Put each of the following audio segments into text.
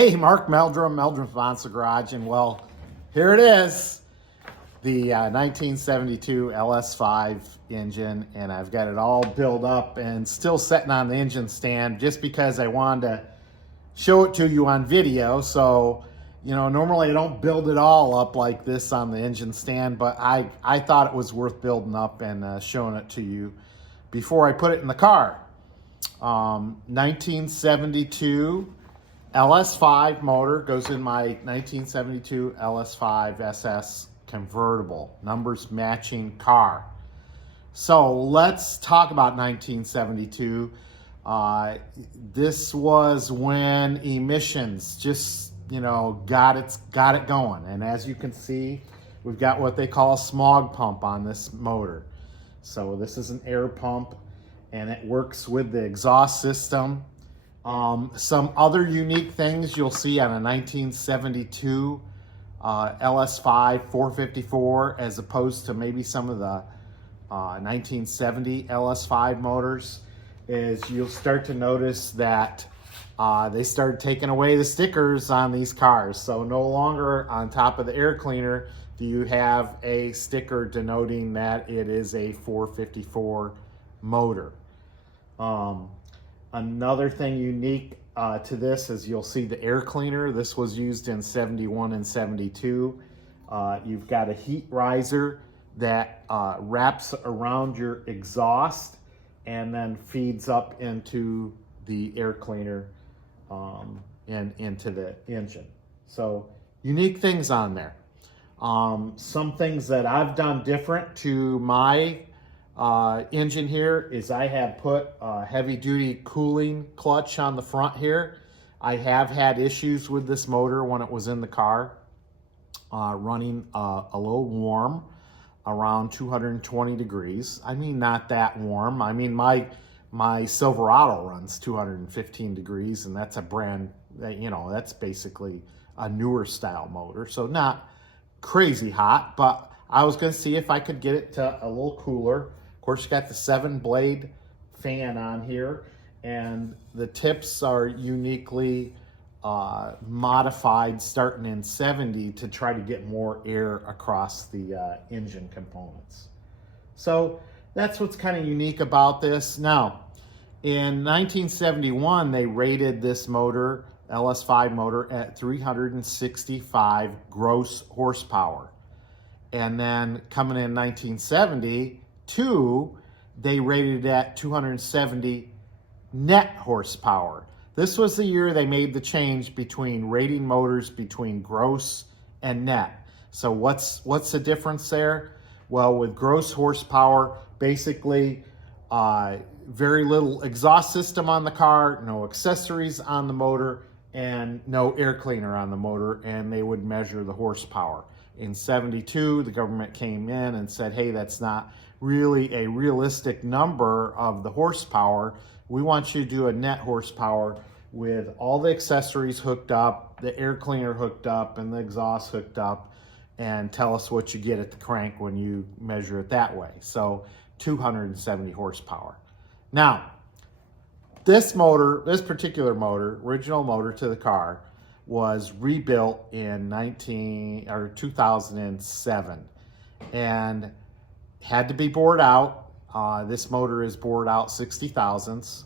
Hey, Mark Meldrum Monster Garage, and well, here it is, the 1972 LS5 engine, and I've got it all built up and still sitting on the engine stand just because I wanted to show it to you on video. So, you know, normally I don't build it all up like this on the engine stand, but I thought it was worth building up and showing it to you before I put it in the car. 1972 LS5 motor goes in my 1972 LS5 SS convertible, numbers matching car. So let's talk about 1972. This was when emissions just, got it going. And as you can see, we've got what they call a smog pump on this motor. So this is an air pump, and it works with the exhaust system. Some other unique things you'll see on a 1972 LS5 454 as opposed to maybe some of the 1970 LS5 motors is you'll start to notice that they started taking away the stickers on these cars. So no longer on top of the air cleaner do you have a sticker denoting that it is a 454 motor. Another thing unique to this is you'll see the air cleaner. This was used in 71 and 72. You've got a heat riser that wraps around your exhaust and then feeds up into the air cleaner and into the engine. So unique things on there. Some things that I've done different to my engine here is I have put a heavy duty cooling clutch on the front here. I have had issues with this motor when it was in the car, running a little warm, around 220 degrees. I mean, not that warm. I mean, my Silverado runs 215 degrees, and that's a brand that, that's basically a newer style motor. So not crazy hot, but I was going to see if I could get it to a little cooler. Of course, you got the 7-blade fan on here, and the tips are uniquely modified starting in 70 to try to get more air across the engine components. So that's what's kind of unique about this. Now, in 1971, they rated this motor, LS5 motor, at 365 gross horsepower. And then coming in 1972, they rated it at 270 net horsepower. This was the year they made the change between rating motors between gross and net. So what's the difference there? Well, with gross horsepower, basically very little exhaust system on the car, no accessories on the motor, and no air cleaner on the motor, and they would measure the horsepower. In 72, the government came in and said, hey, that's not really a realistic number of the horsepower. We want you to do a net horsepower with all the accessories hooked up, the air cleaner hooked up, and the exhaust hooked up, and tell us what you get at the crank when you measure it that way. So 270 horsepower. Now, this particular motor, original motor to the car, was rebuilt in 2007 and had to be bored out. This motor is bored out 60 thousandths.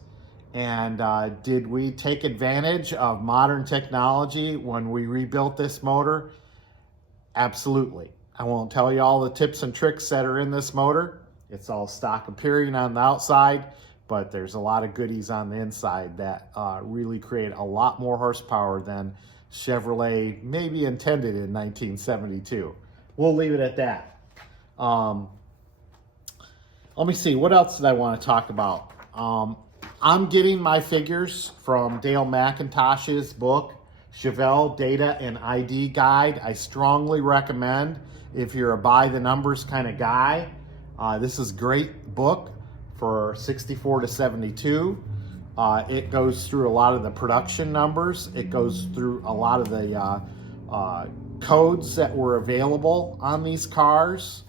And did we take advantage of modern technology when we rebuilt this motor? Absolutely. I won't tell you all the tips and tricks that are in this motor. It's all stock appearing on the outside, but there's a lot of goodies on the inside that really create a lot more horsepower than Chevrolet maybe intended in 1972. We'll leave it at that. Let me see, what else did I want to talk about? I'm getting my figures from Dale McIntosh's book, Chevelle Data and ID Guide. I strongly recommend if you're a by the numbers kind of guy. This is a great book for 64 to 72. It goes through a lot of the production numbers. It goes through a lot of the codes that were available on these cars.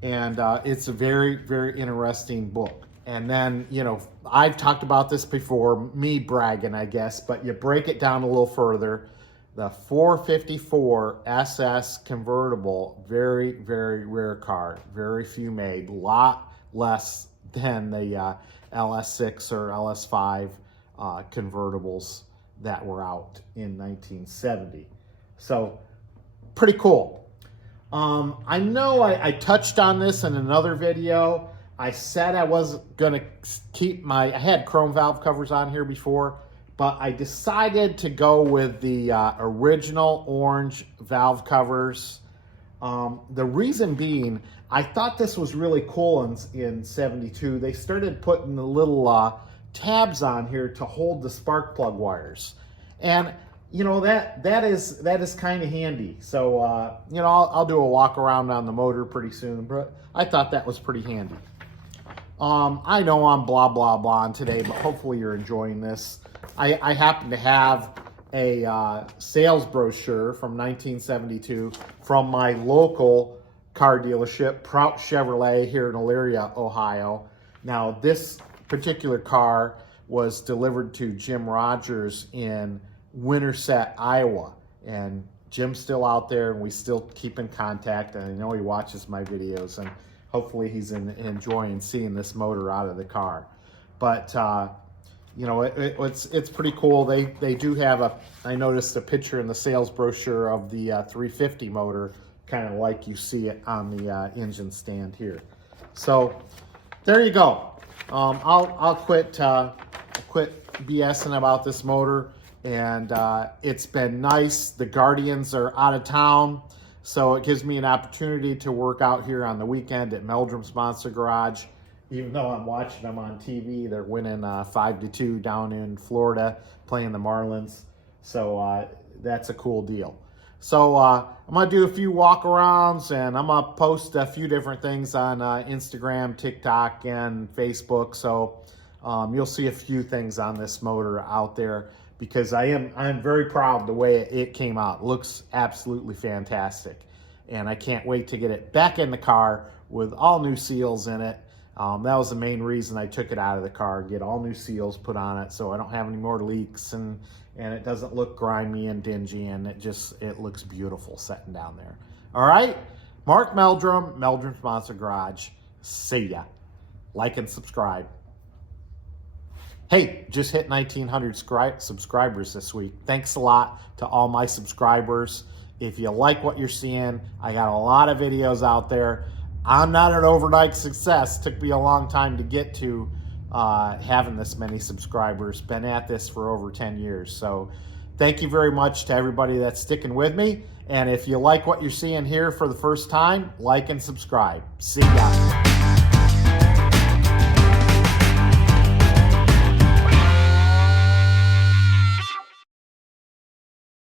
And it's a very, very interesting book. And then, I've talked about this before, me bragging, I guess, but you break it down a little further. The 454 SS convertible, very, very rare car. Very few made, a lot less than the LS6 or LS5 convertibles that were out in 1970. So pretty cool. I know I touched on this in another video. I said I was gonna keep I had chrome valve covers on here before, but I decided to go with the original orange valve covers. The reason being, I thought this was really cool in 72. They started putting the little tabs on here to hold the spark plug wires. And you know, that is kind of handy. So, you know, I'll do a walk around on the motor pretty soon, but I thought that was pretty handy. I know I'm blah, blah, blah today, but hopefully you're enjoying this. I happen to have a sales brochure from 1972 from my local car dealership, Prout Chevrolet, here in Elyria, Ohio. Now, this particular car was delivered to Jim Rogers in Winterset, Iowa. And Jim's still out there, and we still keep in contact. And I know he watches my videos, and hopefully he's enjoying seeing this motor out of the car. But you know, it's pretty cool. They do have I noticed a picture in the sales brochure of the 350 motor, kind of like you see it on the engine stand here. So there you go. I'll quit BSing about this motor. And it's been nice. The Guardians are out of town, so it gives me an opportunity to work out here on the weekend at Meldrum's Monster Garage. Even though I'm watching them on TV, they're winning 5-2 down in Florida, playing the Marlins. So that's a cool deal. So I'm going to do a few walk-arounds, and I'm going to post a few different things on Instagram, TikTok, and Facebook. So you'll see a few things on this motor out there, because I'm very proud of the way it came out. It looks absolutely fantastic. And I can't wait to get it back in the car with all new seals in it. That was the main reason I took it out of the car, get all new seals put on it so I don't have any more leaks, and it doesn't look grimy and dingy, and it looks beautiful sitting down there. All right, Mark Meldrum, Meldrum's Monster Garage. See ya. Like and subscribe. Hey, just hit 1,900 subscribers this week. Thanks a lot to all my subscribers. If you like what you're seeing, I got a lot of videos out there. I'm not an overnight success. Took me a long time to get to having this many subscribers. Been at this for over 10 years. So thank you very much to everybody that's sticking with me. And if you like what you're seeing here for the first time, like and subscribe. See ya.